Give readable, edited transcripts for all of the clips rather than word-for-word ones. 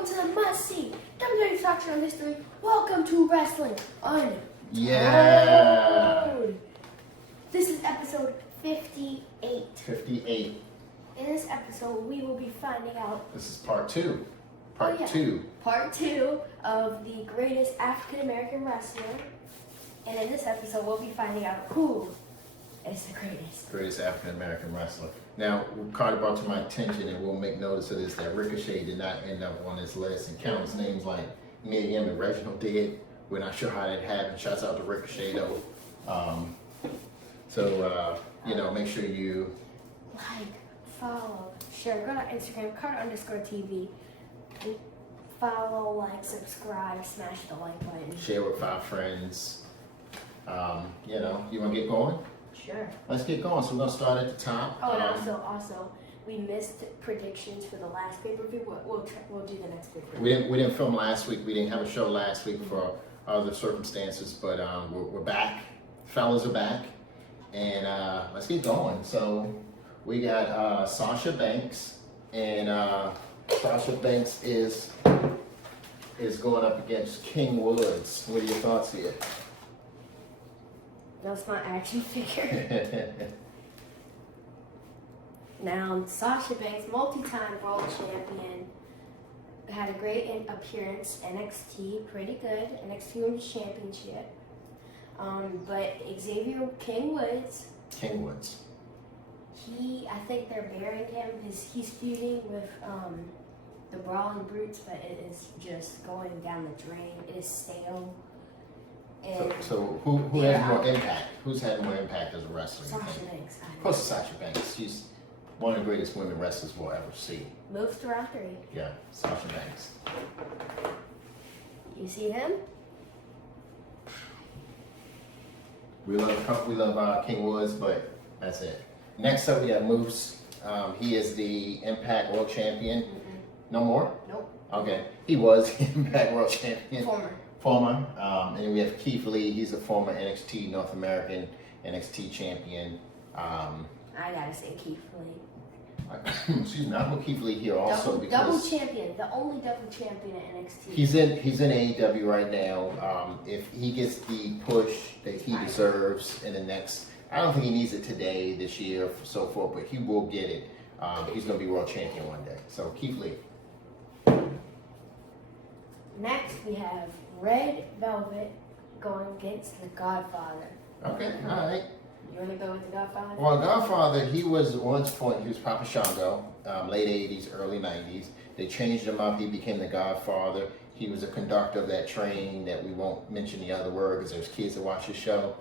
welcome to the must-see WWE Talk Show History. Welcome to Wrestling Untold. Yeah. This is episode 58. 58. In this episode, we will be finding out. This is part two. Part two of the greatest African American wrestler. And in this episode, we'll be finding out who is the greatest. Greatest African American wrestler. Now, Carter brought to my attention, and we'll make notice of this, that Ricochet did not end up on this list. And countless names like Miriam and Reginald did. We're not sure how that happened. Shouts out to Ricochet, though. Make sure you like, follow, share, go to Instagram, Carter_TV. And follow, like, subscribe, smash the like button. share with 5 friends. You want to get going? Sure. Let's get going. So we're going to start at the top. Oh, and also, we missed predictions for the last pay-per-view. We'll do the next pay-per-view. We didn't film last week. We didn't have a show last week for other circumstances, but we're back. Fellas are back, and let's get going. So we got Sasha Banks, and Sasha Banks is going up against King Woods. What are your thoughts here? That's my action figure. Now, Sasha Banks, multi-time world champion, had a great appearance, NXT, pretty good, NXT Women's Championship. But Xavier King Woods, I think they're burying him because he's feuding with the Brawling Brutes, but it is just going down the drain. It is stale. And So who has more impact? Who's had more impact as a wrestler? Sasha Banks. Of course, it's Sasha Banks. She's one of the greatest women wrestlers we'll ever see. Moves to round 3. Yeah, Sasha Banks. You see him? We love King Woods, but that's it. Next up, we have Moose. He is the Impact World Champion. No more? Nope. Okay. He was Impact World Champion. Former. And then we have Keith Lee. He's a former NXT North American NXT champion. I gotta say Keith Lee. Excuse me. I put Keith Lee here also double because champion, the only double champion at NXT. he's in AEW right now. If he gets the push that he deserves in the next, I don't think he needs it today, this year, so forth, but he will get it. He's going to be world champion one day. So Keith Lee. Next, we have Red Velvet going against the Godfather. Okay, all right. You want to go with the Godfather? Well, Godfather, he was Papa Shango, late 80s, early 90s. They changed him up. He became the Godfather. He was a conductor of that train that we won't mention the other word because there's kids that watch the show.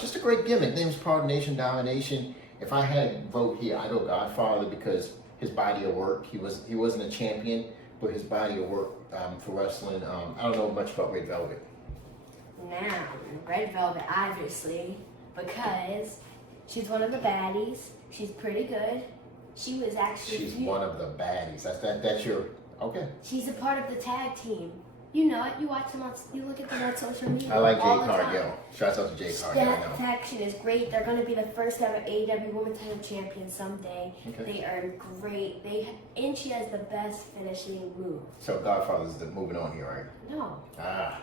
Just a great gimmick. Name's Part Nation Domination. If I had to vote here, I'd go Godfather because his body of work. He wasn't a champion, but his body of work for wrestling. I don't know much about Red Velvet. Now, Red Velvet, obviously, because she's one of the baddies. She's pretty good. She was actually... She's one of the baddies. That's your... Okay. She's a part of the tag team. You know it. You watch them you look at them on social media. I like Jay all the time. Cargill. Shouts out to Jay Cargill. That faction is great. They're going to be the first ever AEW Women's Title Champion someday. Okay. They are great. And she has the best finishing move. So Godfather's moving on here, right? No.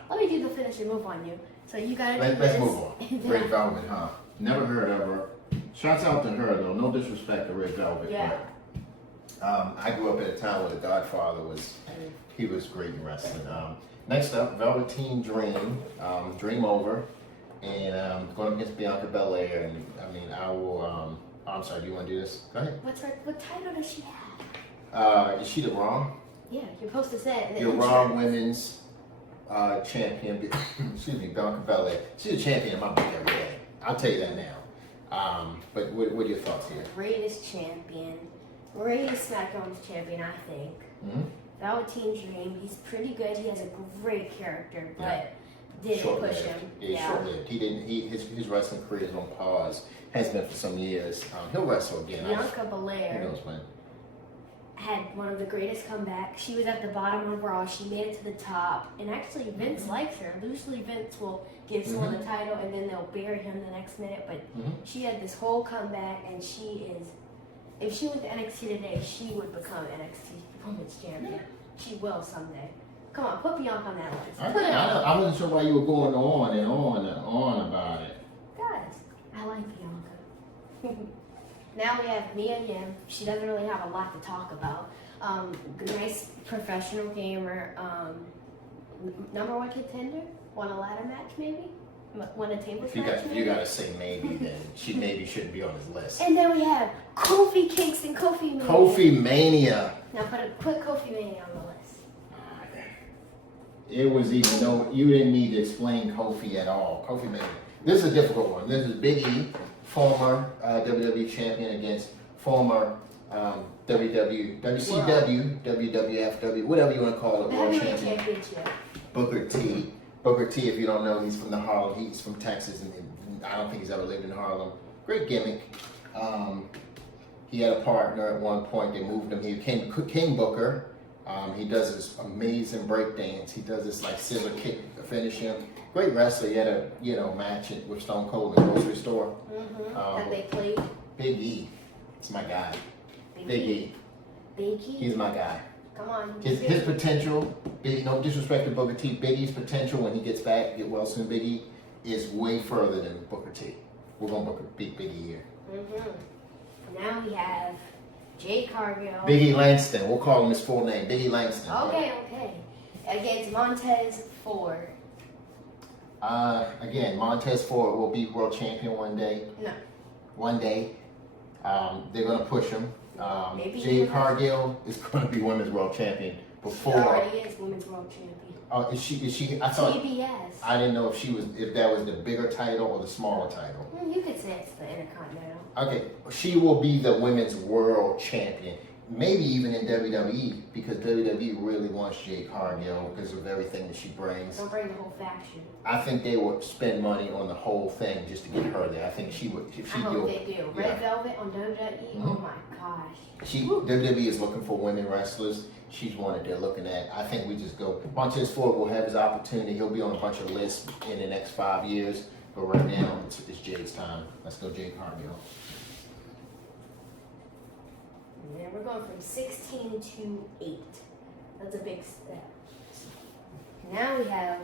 Let me do the finishing move on you. So you got to do this. Let's move on. Red Velvet, huh? Never heard of her. Shouts out to her, though. No disrespect to Red Velvet. Yeah. But, I grew up at a time where the Godfather was great in wrestling. Next up, Velveteen Dream, Dream Over, and going up against Bianca Belair. And I will. I'm sorry. Do you want to do this? Go ahead. What title does she have? Is she the Raw? Yeah, you're supposed to say it. Your Raw Women's champion. Excuse me, Bianca Belair. She's a champion in my book every day. I'll tell you that now. But what are your thoughts here? Greatest champion. Greatest SmackDown champion, I think. Mm-hmm. Velveteen Dream, he's pretty good. He has a great character, but didn't push him. Yeah, short-lived. His wrestling career is on pause. Has been for some years. He'll wrestle again. Bianca Belair who knows when. had one of the greatest comebacks. She was at the bottom of Raw. She made it to the top, and actually Vince likes her. Usually Vince will give someone the title and then they'll bury him the next minute. But she had this whole comeback, and she is. If she went to NXT today, she would become NXT Women's Champion. She will someday. Come on, put Bianca on that list. I wasn't sure why you were going on and on and on about it. Guys, I like Bianca. Now we have Mia Yim. She doesn't really have a lot to talk about. Nice professional gamer. Number one contender. Won a ladder match maybe. Won a tables match. You gotta say maybe then. She maybe shouldn't be on his list. And then we have Kofi Kingston. Kofi Mania. Kofi Mania. Now put Kofi Mania on the list. It was even though you didn't need to explain Kofi at all. Kofi Mania. This is a difficult one. This is Big E, former WWE champion against former WWF, whatever you want to call it, world champion. Booker T. Booker T, if you don't know, he's from the Harlem. He's from Texas, and I don't think he's ever lived in Harlem. Great gimmick. He had a partner at one point. They moved him. He became King Booker. He does this amazing break dance. He does this like scissor kick to finish him. Great wrestler. He had a match with Stone Cold in the grocery store. That they played. Big E. It's my guy. Big E. Big E. He's my guy. Come on. His potential. No disrespect to Booker T. Big E's potential when he gets back, get well soon. Big E is way further than Booker T. We're gonna beat Big E here. Now we have Jay Cargill. Big E Langston. We'll call him his full name. Big E Langston. Okay. Against Montez Ford. Again, Montez Ford will be world champion one day. No. One day. They're going to push him. Maybe Jay Cargill is going to be women's world champion before. She already is women's world champion. Oh, is she? I thought. TBS. I didn't know if that was the bigger title or the smaller title. You could say it's the Intercontinental. Okay, she will be the women's world champion. Maybe even in WWE, because WWE really wants Jade Cargill because of everything that she brings. Don't bring the whole faction. I think they would spend money on the whole thing just to get her there. I think she would. I hope they do. Red Velvet on WWE. Oh my gosh. WWE is looking for women wrestlers. She's one that they're looking at. I think we just go. Montez Ford will have his opportunity. He'll be on a bunch of lists in the next 5 years. But right now, it's Jade's time. Let's go, Jade Cargill. Yeah, we're going from 16 to 8. That's a big step. Now we have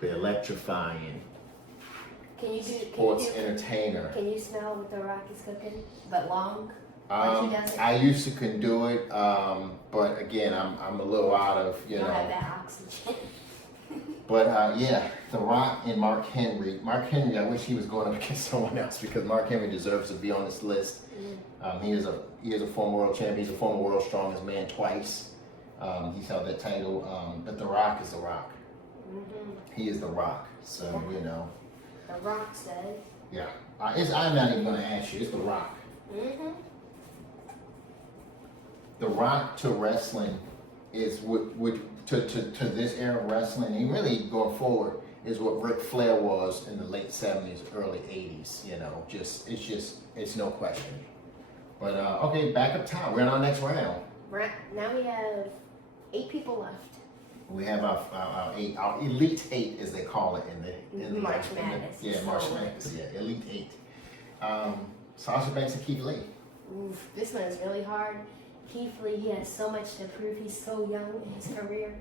the electrifying sports entertainer. Can you smell what the Rock is cooking? But long. I used to can do it, but again, I'm a little out of You don't have that oxygen. But The Rock and Mark Henry. Mark Henry, I wish he was going up against someone else because Mark Henry deserves to be on this list. He is a former world champion. He's a former world's strongest man twice. He's held that title. But The Rock is The Rock. He is The Rock. So The Rock said. Yeah, I'm not even going to ask you. It's The Rock. The Rock to wrestling is to this era of wrestling, and really going forward, is what Ric Flair was in the late 70s, early 80s. It's no question. But okay, back up top. We're in our next round. Now we have 8 people left. We have our Elite 8, as they call it in the March Madness. March Madness. Yeah, Elite 8. Sasha Banks and Keith Lee. Oof, this one is really hard. Keith Lee, he has so much to prove. He's so young in his career.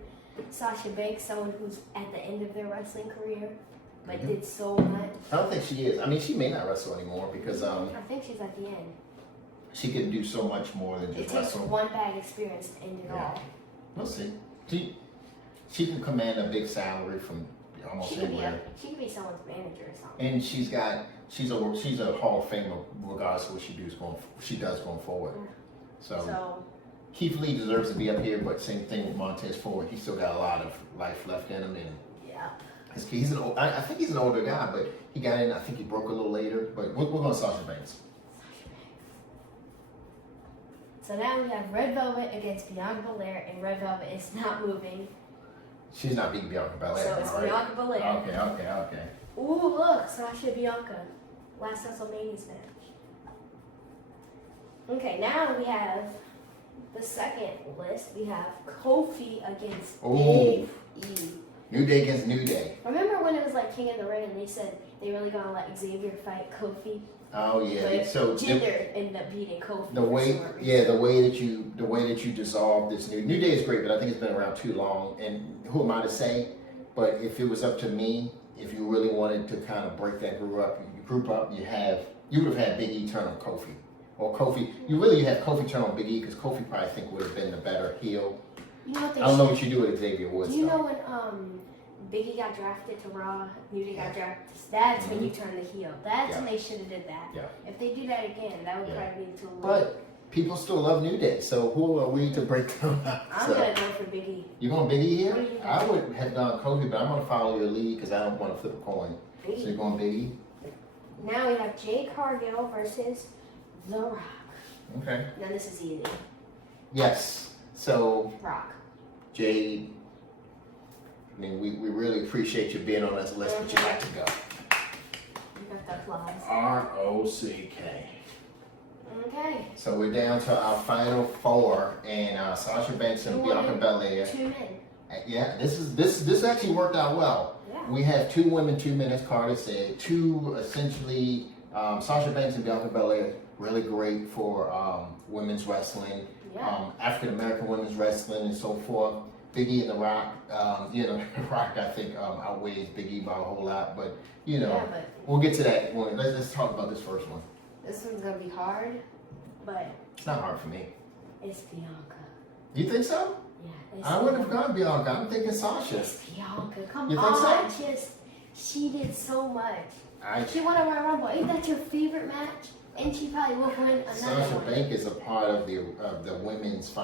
Sasha Banks, someone who's at the end of their wrestling career, but did so much. I don't think she is. I mean, she may not wrestle anymore because I think she's at the end. She can do so much more than just wrestle. It takes one bad experience to end it all. We'll see. She can command a big salary from almost anywhere. She could be someone's manager or something. And she's a Hall of Famer regardless of what she does going forward. So Keith Lee deserves to be up here, but same thing with Montez Ford. He's still got a lot of life left in him, and I think he's an older guy, but he got in. I think he broke a little later, but we're going Sasha Banks. So now we have Red Velvet against Bianca Belair, and Red Velvet is not moving. She's not beating Bianca Belair. So it's Bianca Belair. Okay. Ooh, look, Sasha Bianca. Last WrestleMania's match. Okay, now we have the second list. We have Kofi against Big E. New Day against New Day. Remember when it was like King of the Ring and they said they really gonna let Xavier fight Kofi? Oh yeah. But So Jinder ended up beating Kofi. the way, the way that you dissolve this New Day is great, but I think it's been around too long. And who am I to say? But if it was up to me, if you really wanted to kind of break that group up, you would have had Big E turn on Kofi, or Kofi. You have Kofi turn on Big E because Kofi probably I think would have been the better heel. You know what I don't know what you do with Xavier Woods. Do you know when Biggie got drafted to Raw, New Day got drafted? That's when you turn the heel. That's when they should have did that. Yeah. If they do that again, that would probably be too late. But people still love New Day, so who are we to break them up? I'm gonna go for Biggie. You going Biggie here? What do you I would have gone Kofi, but I'm gonna follow your lead because I don't want to flip a coin. Biggie. So you're going Biggie? Now we have Jade Cargill versus The Rock. Okay. Now this is easy. Yes. So Rock. Jade, I mean, we really appreciate you being on this list, but you got to go. You got the applause. R-O-C-K. Okay. So we're down to our final four, and Sasha Banks and Bianca Belair. 2 men. Yeah, this actually worked out well. Yeah. We have 2 women, 2 men, as Carter said. 2 essentially, Sasha Banks and Bianca Belair, really great for women's wrestling, African American women's wrestling, and so forth. Big E and The Rock, The Rock I think outweighs Big E by a whole lot, but we'll get to that one. Let's talk about this first one. This one's gonna be hard, but it's not hard for me. It's Bianca. You think so? Yeah. I wouldn't have gone Bianca. I'm thinking Sasha. It's Bianca. Come you on. Think so? She did so much. I She won a Royal Rumble. Ain't that your favorite match? And she probably will win another Sasha one. Banks is a part of the women's 4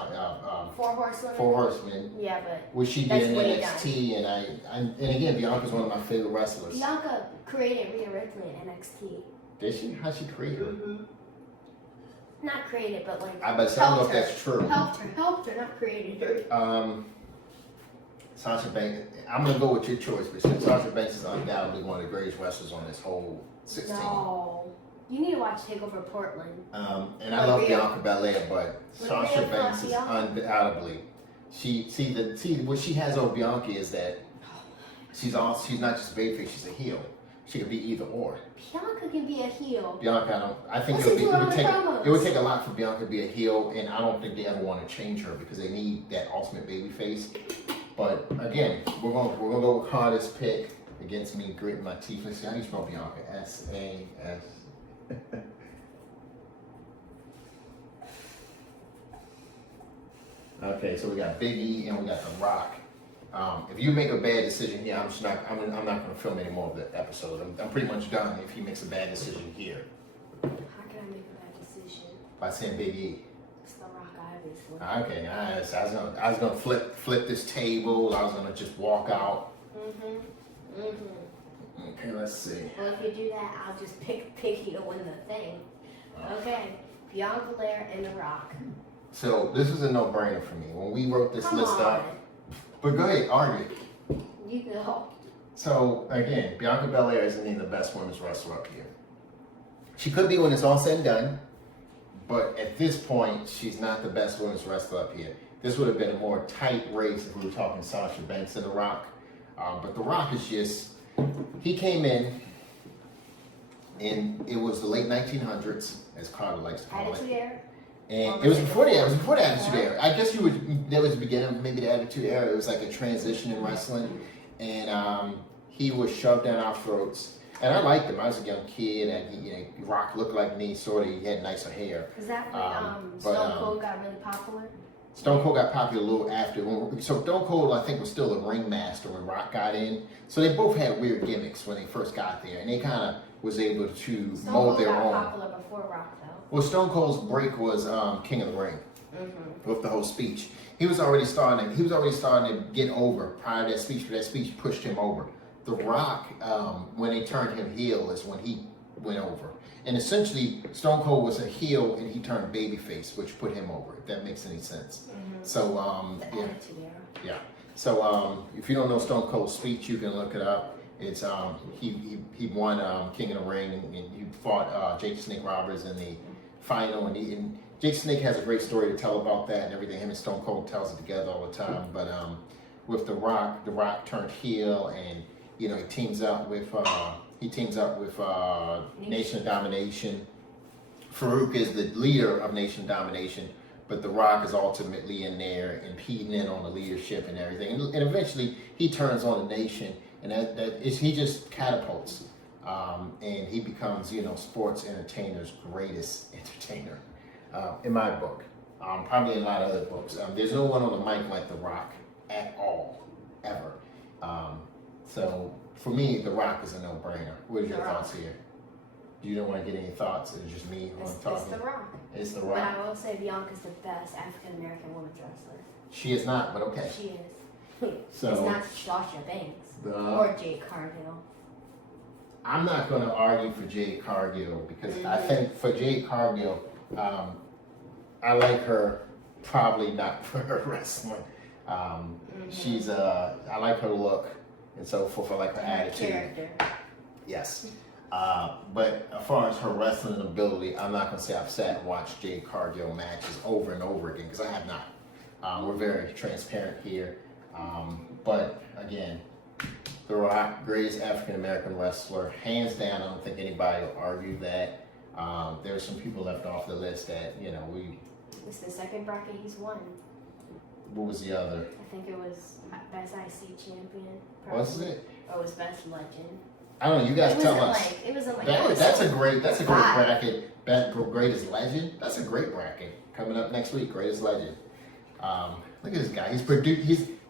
Horsewomen. 4 Horsemen. Yeah, but What she did in NXT, and again, Bianca's one of my favorite wrestlers. Bianca created Rhea Ripley in NXT. Did she? How'd she create her? Mm-hmm. Not created, but like I don't know if that's true. Helped her, not created her. Sasha Banks. I'm gonna go with your choice, but Sasha Banks is undoubtedly one of the greatest wrestlers on this whole 16. No. You need to watch Takeover Portland. And I love Bianca Belair, but Sasha Banks is undoubtedly. What she has over Bianca is that she's not just babyface, she's a heel. She could be either or. Bianca can be a heel. Bianca, I think it would take a lot for Bianca to be a heel, and I don't think they ever want to change her because they need that ultimate babyface. But again, we're gonna go with Carter's pick against me gritting my teeth. Let's see how do you spell Bianca? S-A-S. Okay, so we got Big E and we got The Rock. If you make a bad decision here, I'm not going to film any more of the episode. I'm pretty much done if he makes a bad decision here. How can I make a bad decision? By saying Big E. It's The Rock, obviously. Okay, nice. I was gonna flip this table. I was gonna just walk out. Okay, let's see. Well, if you do that, I'll just pick Piggy to win the thing. Okay, Bianca Belair and The Rock. So this is a no-brainer for me. When we wrote this list up. But go ahead, argue. You go. So again, Bianca Belair isn't even the best women's wrestler up here. She could be when it's all said and done, but at this point, she's not the best women's wrestler up here. This would have been a more tight race if we were talking Sasha Banks and The Rock. But The Rock is just, he came in it was the late 1900s, as Carter likes to call Attitude it. Era? And it was before the Attitude Era. I guess that was the beginning of maybe the Attitude Era. It was like a transition in wrestling. And he was shoved down our throats. And I liked him. I was a young kid, and Rock looked like me, sort of. He had nicer hair. Is that when Stone Cold got really popular? Stone Cold got popular a little after. So Stone Cold, I think, was still the ringmaster when Rock got in. So they both had weird gimmicks when they first got there, and they kind of was able to mold their own. Stone Cold got popular before Rock, though. Well, Stone Cold's break was King of the Ring, with the whole speech. He was already starting to get over prior to that speech, but that speech pushed him over. The Rock, when they turned him heel, is when he went over. And essentially, Stone Cold was a heel, and he turned babyface, which put him over. If that makes any sense. So, the Attitude Era. Yeah. So, if you don't know Stone Cold's speech, you can look it up. It's he won King of the Ring, and he fought Jake Snake Roberts in the final, and Jake Snake has a great story to tell about that and everything. Him and Stone Cold tells it together all the time. But with The Rock. The Rock turned heel, and you know he teams up with Nation of Domination. Farouk is the leader of Nation of Domination, but The Rock is ultimately in there, impeding in on the leadership and everything. And eventually, he turns on the Nation, and he just catapults, and he becomes, you know, sports entertainer's greatest entertainer, in my book. Probably in a lot of other books. There's no one on the mic like The Rock at all, ever. So for me, The Rock is a no-brainer. What are your thoughts here? You don't want to get any thoughts? It's just me on talking. It's The Rock. It's The But Rock. I will say Bianca's the best African American women's wrestler. She is not, but okay. She is. So it's not Sasha Banks or Jade Cargill. I'm not going to argue for Jade Cargill because I think for Jade Cargill, I like her probably not for her wrestling. She's I like her look and so forth. I like her attitude. Character. Yes. But as far as her wrestling ability, I'm not going to say I've sat and watched Jade Cargill matches over and over again because I have not. We're very transparent here. But again, The Rock, greatest African American wrestler, hands down. I don't think anybody will argue that. There's some people left off the list that, you know, It's the second bracket he's won. What was the other? I think it was Best IC Champion. Was it? Or it was Best Legend. I don't know. You guys tell us. It wasn't like That's a great bracket. Greatest legend. That's a great bracket. Coming up next week, greatest legend. Look at this guy.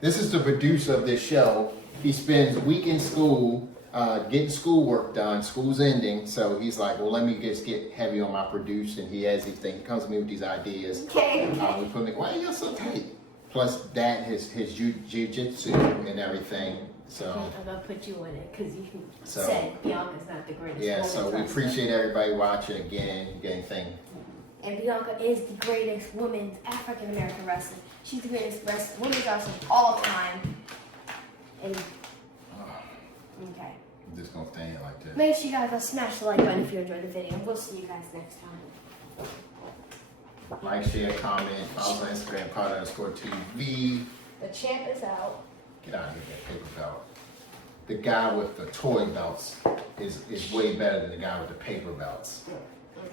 This is the producer of this show. He spends a week in school, getting schoolwork done. School's ending, so he's like, well, let me just get heavy on my producing. He has these things. He comes to me with these ideas. Okay. We put him. Why are you so tight? Plus that his jiu-jitsu and everything. So I'm gonna put you in it because you said Bianca's not the greatest. Yeah, so we appreciate everybody watching again, getting thing. And Bianca is the greatest women's African American wrestler. She's the greatest women's wrestler of all time. And okay. I'm just gonna stand like this. Make sure you guys go smash the like button if you enjoyed the video. We'll see you guys next time. Like, share, comment, follow us on Instagram, Carter_TV. The champ is out. Get out of here with that paper belt. The guy with the toy belts is way better than the guy with the paper belts. Okay.